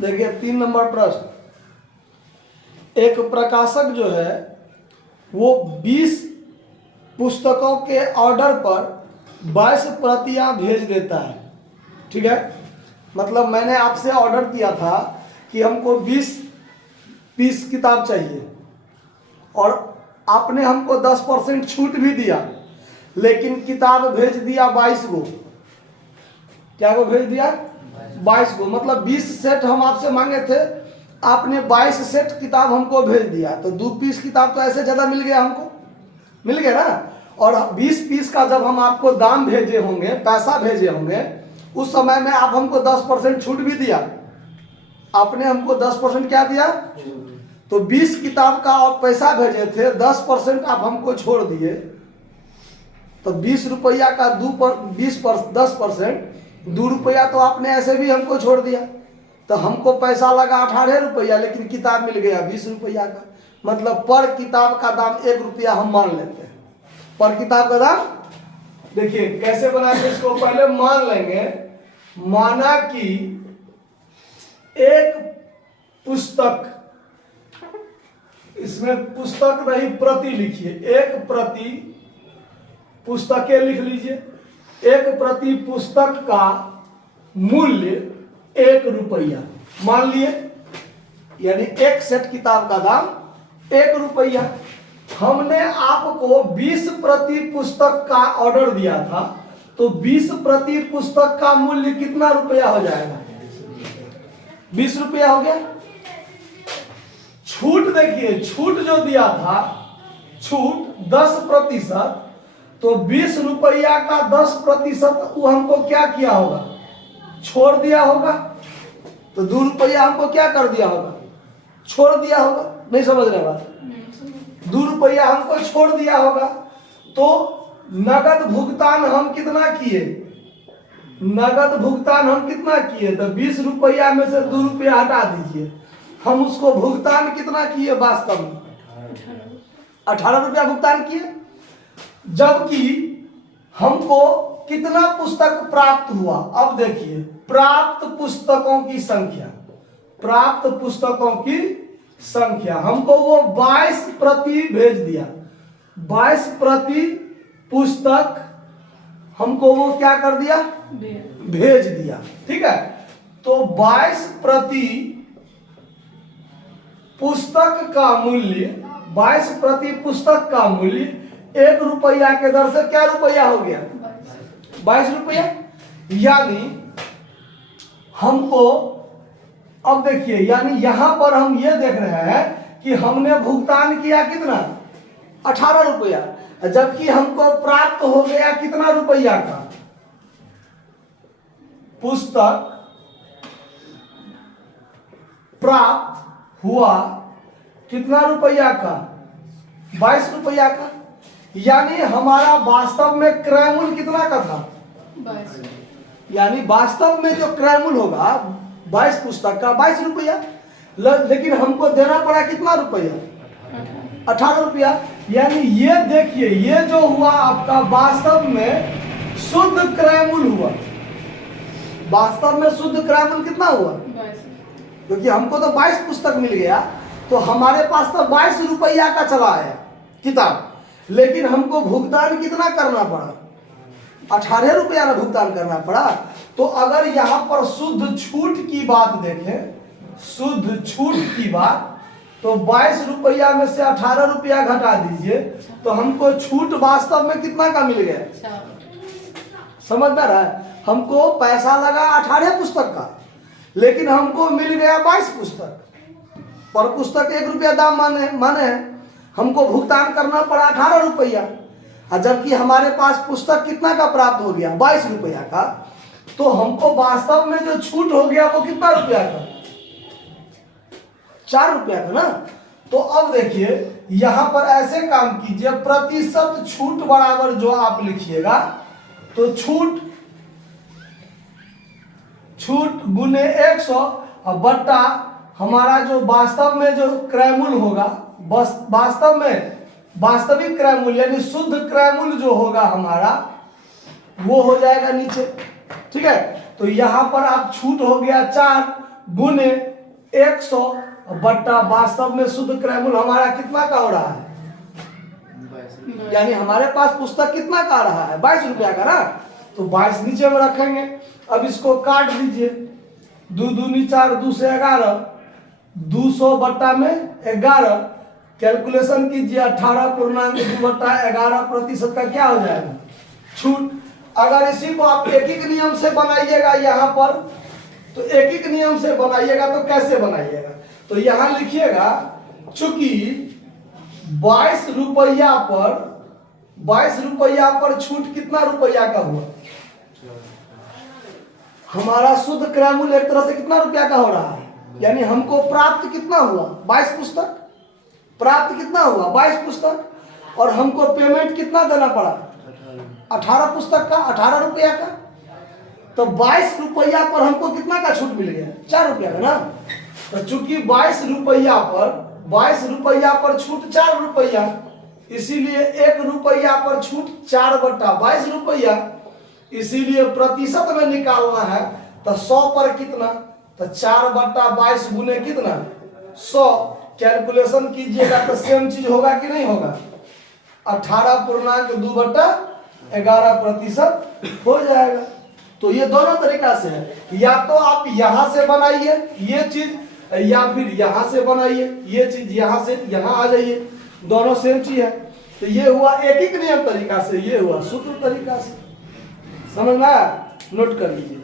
देखिए 3 नंबर प्रश्न, एक प्रकाशक जो है वो 20 पुस्तकों के ऑर्डर पर 22 प्रतियां भेज देता है। ठीक है, मतलब मैंने आपसे ऑर्डर किया था कि हमको 20 पीस किताब चाहिए और आपने हमको 10% छूट भी दिया, लेकिन किताब भेज दिया 22 गो। क्या को भेज दिया? 22 गो। मतलब 20 सेट हम आपसे मांगे थे, आपने 22 सेट किताब हमको भेज दिया, तो 2 पीस किताब तो ऐसे ज़्यादा मिल गया, हमको मिल गया ना। और 20 पीस का जब हम आपको दाम भेजे होंगे, पैसा भेजे होंगे, उस समय में आप हमको 10% छूट भी दिया। आपने हमको 10% क्या दिया? तो 20 किताब का आप पैसा भेजे थे, 10% आप हमको छोड़ दिए, तो 20 रुपया का 10%, 2 रुपया तो आपने ऐसे भी हमको छोड़ दिया, तो हमको पैसा लगा 18 रुपया, लेकिन किताब मिल गया 20 रुपया का। मतलब पर किताब का दाम 1 रुपया हम मान लेते हैं। पर किताब का दाम देखिए कैसे बनाएंगे इसको, पहले मान लेंगे, माना कि एक पुस्तक, इसमें पुस्तक नहीं प्रति लिखिए, एक प्रति पुस्तकें लिख लीजिए। एक प्रति पुस्तक का मूल्य 1 रुपया मान लिए, यानी एक सेट किताब का दाम 1 रुपया। हमने आपको 20 प्रति पुस्तक का ऑर्डर दिया था, तो 20 प्रति पुस्तक का मूल्य कितना रुपया हो जाएगा? 20 रुपया हो गया। छूट देखिए, छूट जो दिया था, छूट 10%, तो 20 रुपया का 10% वो हमको क्या किया होगा? छोड़ दिया होगा। तो 2 रुपया हमको क्या कर दिया होगा? छोड़ दिया होगा। नहीं समझ रहे बात? 2 रुपया हमको छोड़ दिया होगा। तो नगद भुगतान हम कितना किए? नगद भुगतान हम कितना किए? तो 20 रुपया में से 2 रुपया हटा दीजिए, हम उसको भुगतान कितना किए? वास्तव में 18 रुपया भुगतान किए। जबकि हमको कितना पुस्तक प्राप्त हुआ? अब देखिए, प्राप्त पुस्तकों की संख्या, प्राप्त पुस्तकों की संख्या हमको वो 22 प्रति भेज दिया। 22 प्रति पुस्तक हमको वो क्या कर दिया? भेज दिया। ठीक है, तो 22 प्रति पुस्तक का मूल्य, 22 प्रति पुस्तक का मूल्य 1 रुपया के दर से क्या रुपया हो गया? 22 रुपया। यानी हमको, अब देखिए, यानी यहां पर हम ये देख रहे हैं कि हमने भुगतान किया कितना? 18 रुपया, जबकि हमको प्राप्त हो गया कितना रुपया का? पुस्तक प्राप्त हुआ कितना रुपया का? 22 रुपया का। यानी हमारा वास्तव में क्रय मूल्य कितना का था? 22। यानी वास्तव में जो क्रय मूल्य होगा 22 पुस्तक का 22 रुपया, लेकिन हमको देना पड़ा कितना रुपया? 18 रुपया। यानी ये देखिए, ये जो हुआ आपका वास्तव में शुद्ध क्रय मूल्य हुआ। वास्तव में शुद्ध क्रय मूल्य कितना हुआ? 22। क्योंकि हमको तो 22 पुस्तक मिल गया, तो हमारे पास तो 22 रुपया का चला आया किताब, लेकिन हमको भुगतान कितना करना पड़ा? 18 रुपया का भुगतान करना पड़ा। तो अगर यहाँ पर शुद्ध छूट की बात देखें, शुद्ध छूट की बात, तो 22 रुपया में से 18 रुपया घटा दीजिए, तो हमको छूट वास्तव में कितना का मिल गया? समझ में रहा है? हमको पैसा लगा 18 पुस्तक का, लेकिन हमको मिल गया 22 पुस्तक। पर पुस्तक 1 रुपया दाम माने हमको भुगतान करना पड़ा 18 रुपया, और जबकि हमारे पास पुस्तक कितना का प्राप्त हो गया? 22 रुपया का। तो हमको वास्तव में जो छूट हो गया वो कितना रुपया का? 4 रुपया का ना। तो अब देखिए, यहां पर ऐसे काम कीजिए, प्रतिशत छूट बराबर जो आप लिखिएगा, तो छूट गुने 100 और बट्टा हमारा जो वास्तव में जो क्रय मूल्य होगा, वास्तव में वास्तविक क्रय मूल्य यानी शुद्ध क्रय मूल्य जो होगा हमारा, वो हो जाएगा नीचे। ठीक है, तो यहां पर आप छूट हो गया 4 गुने 100 बट्टा वास्तव में शुद्ध क्रय मूल्य हमारा कितना का हो रहा है, यानी हमारे पास पुस्तक कितना का आ रहा है, 22 रुपया का ना, तो 22 नीचे में रखेंगे। अब इसको काट दीजिए, 2 दूनी 4, 2 से 11, 200 बट्टा में 11, कैलकुलेशन कीजिए, 18.2/11% का क्या हो जाएगा, छूट। अगर इसी को आप एक एक नियम से बनाइएगा यहाँ पर, तो एक एक नियम से बनाइएगा तो कैसे बनाइएगा, तो यहाँ लिखिएगा चूंकि 22 रुपया पर छूट कितना रुपया का हुआ, हमारा शुद्ध क्रय मूल्य एक तरह से कितना रुपया का हो रहा है, यानी हमको प्राप्त कितना हुआ, 22 पुस्तक प्राप्त कितना हुआ, 22 पुस्तक, और हमको पेमेंट कितना देना पड़ा, 18 पुस्तक का, 18 रुपया का। तो 22 रुपया पर हमको कितना का छूट मिल गया, 4 रुपया का ना। तो चूंकि 22 रुपया पर छूट 4 रुपया, इसीलिए 1 रुपया पर छूट 4/22 रुपया, इसीलिए प्रतिशत में निकालना है। तो 100 पर कितना, तो 4/22 गुने कितना, 100। कैलकुलेशन कीजिएगा तो सेम चीज होगा कि नहीं होगा, 18.2/11% हो जाएगा। तो ये दोनों तरीका से है, या तो आप यहां से बनाइए ये चीज, या फिर यहां से बनाइए ये चीज, यहां से यहां आ जाइए, दोनों सेम चीज है। तो ये हुआ एक एक नियम तरीका से, ये हुआ सूत्र तरीका से, समझ में आया, नोट कर लीजिए।